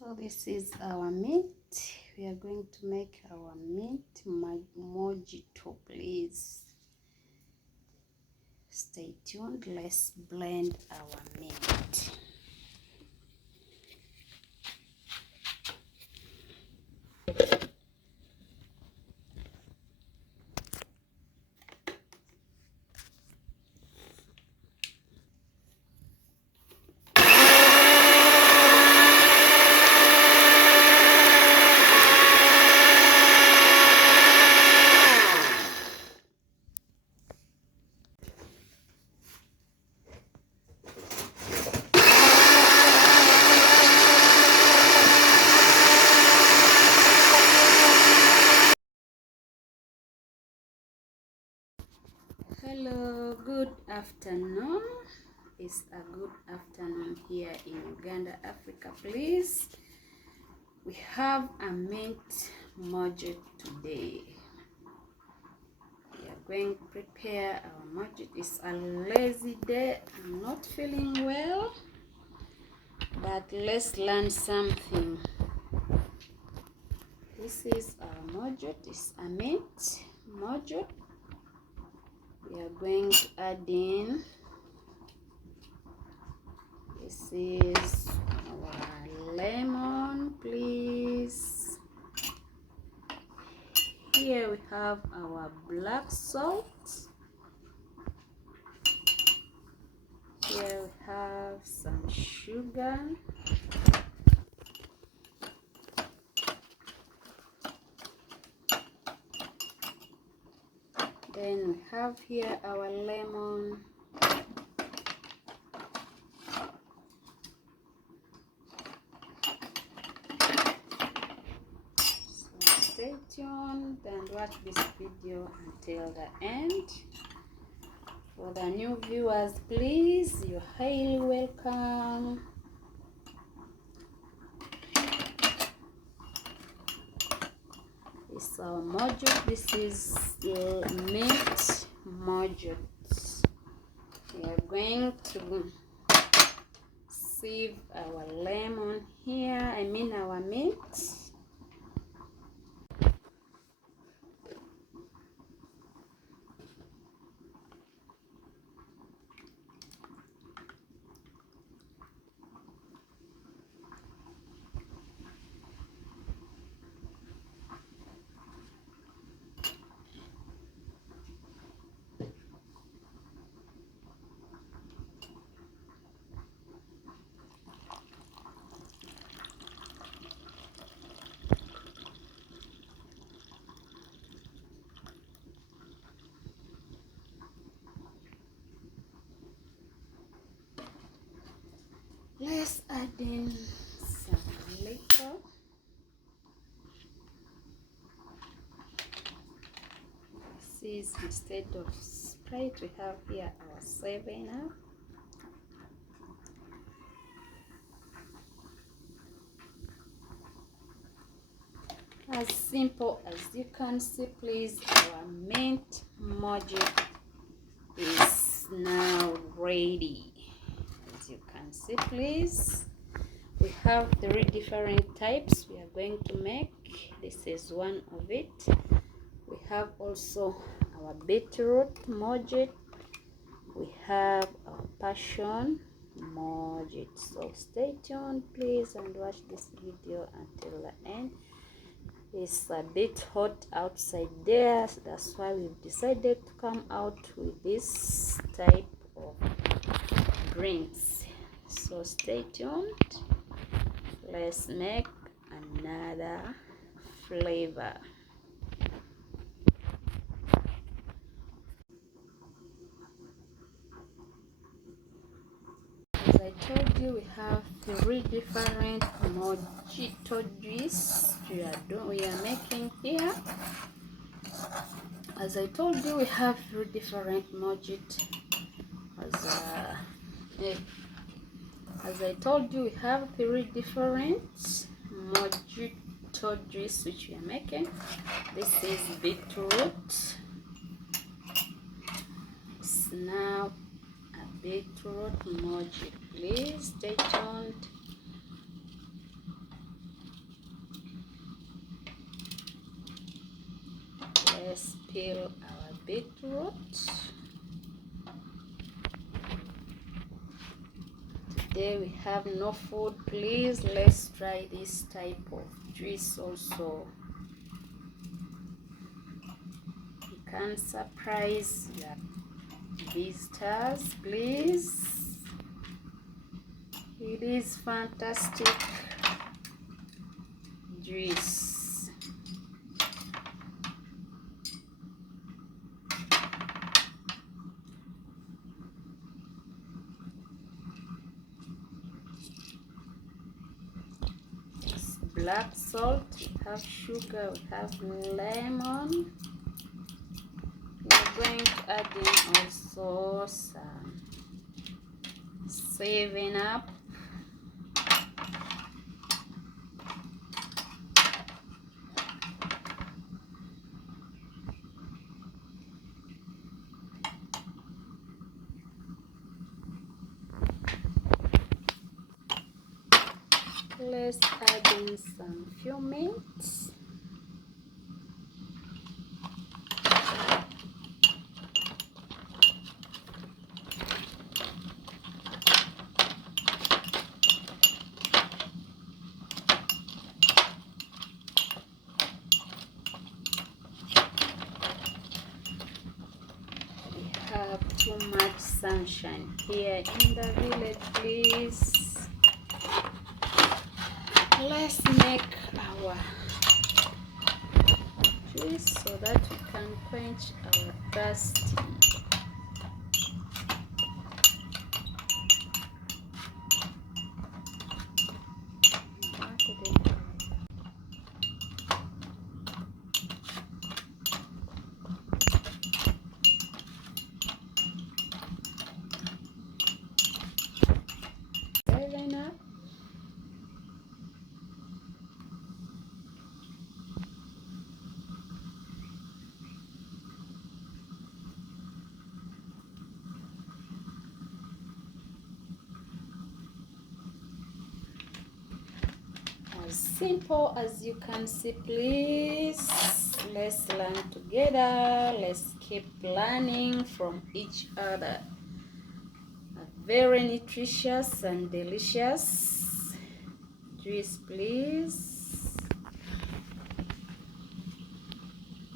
So this is our mint. We are going to make our mint mojito. Please stay tuned. Let's blend our mint. Hello, good afternoon. It's a good afternoon here in Uganda, Africa. Please, we have a mint mojito today. We are going to prepare our mojito. It's a lazy day. I'm not feeling well, but let's learn something. This is our mojito. It's a mint mojito. We are going to add in, this is our lemon, please. Here we have our black salt. Here we have some sugar. Then we have here our lemon. So stay tuned and watch this video until the end. For the new viewers, please, you're highly welcome. It's our mojito. This is mint mojito. We are going to sieve our lemon here, our mint. Let's add in some liquor. This is, instead of Sprite, we have here our 7-Up. As simple as you can see, please, our mint mojito is now ready. As you can see, please, we have 3 different types we are going to make. This is one of it. We have also our beetroot mojito. We have our passion mojito. So stay tuned, please, and watch this video until the end. It's a bit hot outside there, so that's why we've decided to come out with this type of drinks. So stay tuned. Let's make another flavor. As I told you, we have 3 different mojito juice we are making here. As I told you, we have 3 different mojito. As I told you, we have 3 different mojito juice which we are making. This is beetroot. It's now a beetroot mojito. Please stay tuned. peel our beetroot. Today we have no food. Please, let's try this type of juice also. You can surprise your visitors, please. It is fantastic juice. Black salt, we have sugar, we have lemon. We're going to add in also some 7-Up. Let's add in some few mints. We have too much sunshine here in the village, please. Let's make our juice so that we can quench our thirst. As simple as you can see, please. Let's learn together. Let's keep learning from each other. A very nutritious and delicious juice, please.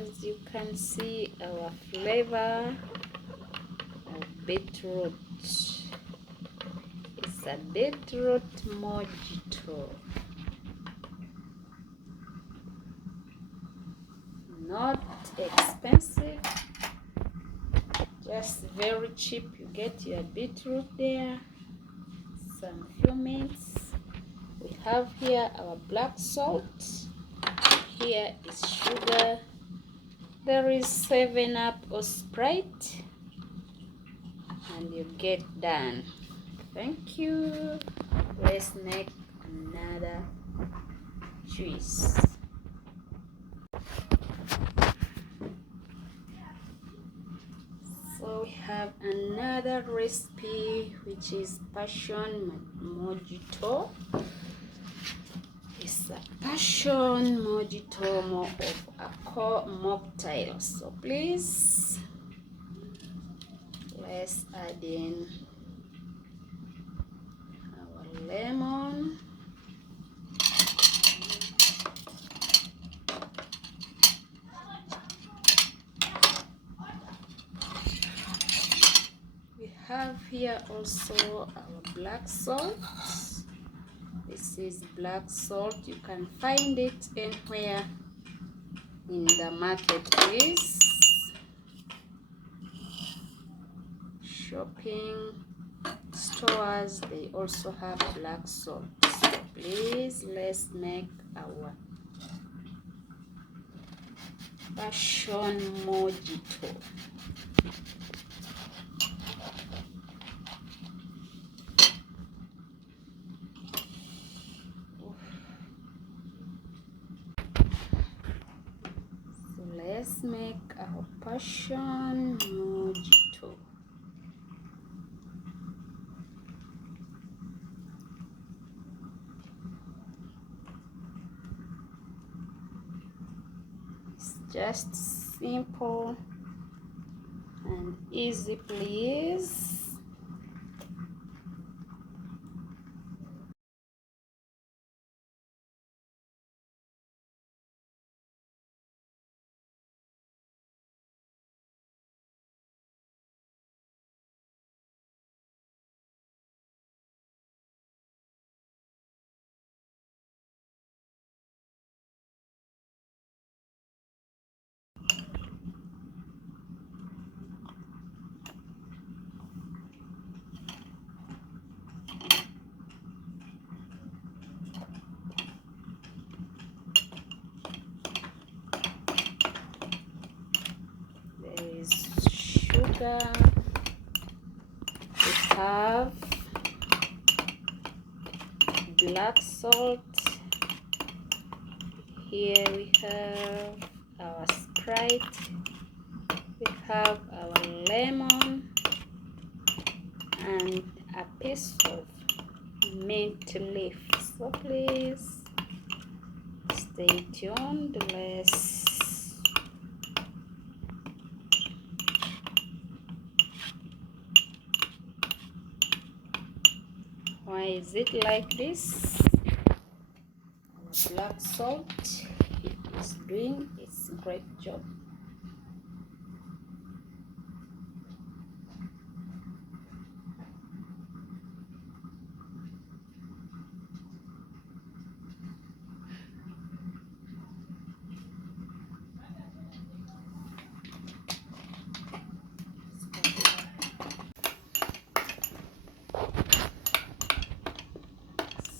As you can see, our flavor of beetroot. It's a beetroot mojito. Not expensive, just very cheap. You get your beetroot there, some few mints. We have here our black salt. Here is sugar. There is 7-Up or Sprite, and you get done. Thank you. Let's make another juice. So we have another recipe, which is passion mojito. It's a passion mojito, more of a mocktail. So please, let's add in our lemon. Have here also our black salt. This is black salt. You can find it anywhere in the market, please. Shopping stores, they also have black salt. So please, let's make our passion mojito. Let's make our passion mojito. It's just simple and easy, please. There is sugar. We have black salt. Here we have our Sprite. We have our lemon and a piece of mint leaf. So please stay tuned. Why is it like this? Our black salt, it is doing its great job.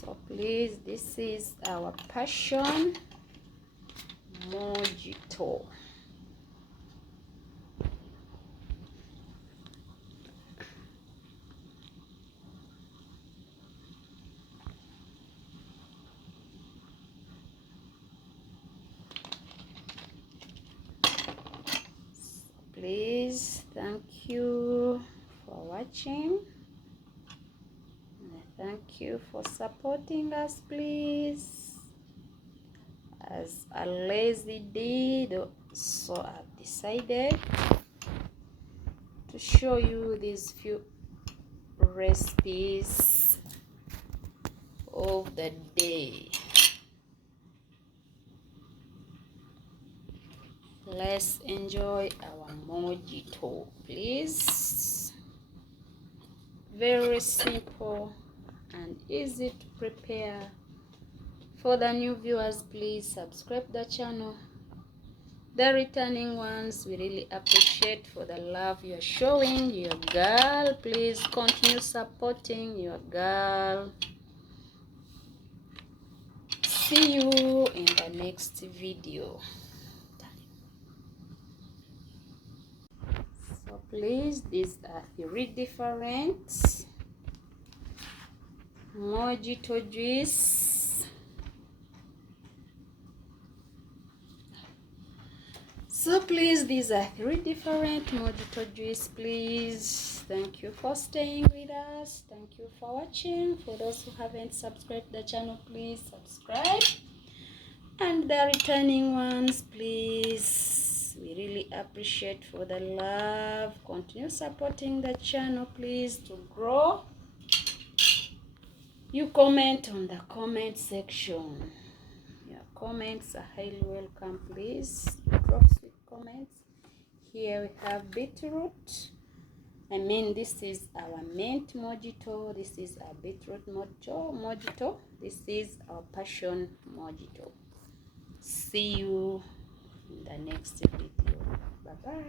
So please, this is our passion mojito. Please, thank you for watching. Thank you for supporting us, please. As a lazy deed, so I've decided to show you these few recipes of the day. Let's enjoy our mojito, please. Very simple and easy to prepare. For the new viewers, please subscribe the channel. The returning ones, we really appreciate for the love you're showing your girl. Please continue supporting your girl. See you in the next video. So please, these are 3 different mojito juice. So please, these are 3 different mojito juice, please. Thank you for staying with us. Thank you for watching. For those who haven't subscribed the channel, please subscribe. And the returning ones, please, we really appreciate for the love. Continue supporting the channel, please, to grow. You comment on the comment section. Your comments are highly welcome, please. Drop sweet comments. Here we have beetroot. This is our mint mojito. This is our beetroot mojito. This is our passion mojito. See you in the next video. Bye bye.